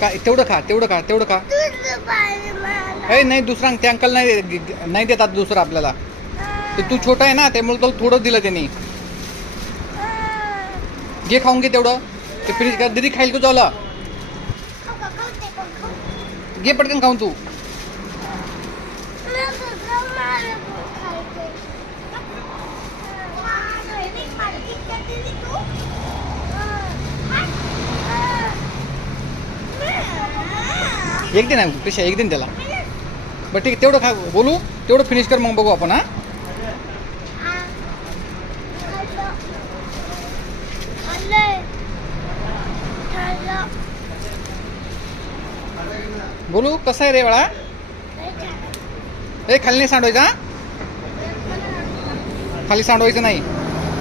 काय तेवढं खा तेवढं खा तेवढं खा. ए नाही दुसरा ते अंकल नाही देतात दुसरं आपल्याला. ते तू छोटा आहे ना त्यामुळे तुला थोडं दिलं त्यांनी. घे खाऊन घे तेवढं. ते फ्रीज का दीदी खाईल तू जावला. घे पटकन खाऊन तू. एक दिन आहे पेशा एक दिन त्याला. बरं ठीक आहे तेवढं खा बोलू तेवढं फिनिश कर मग बघू आपण. हा बोलू कसं आहे रे बाळा. ए खाली नाही सांडवायचा. खाली सांडवायचं नाही.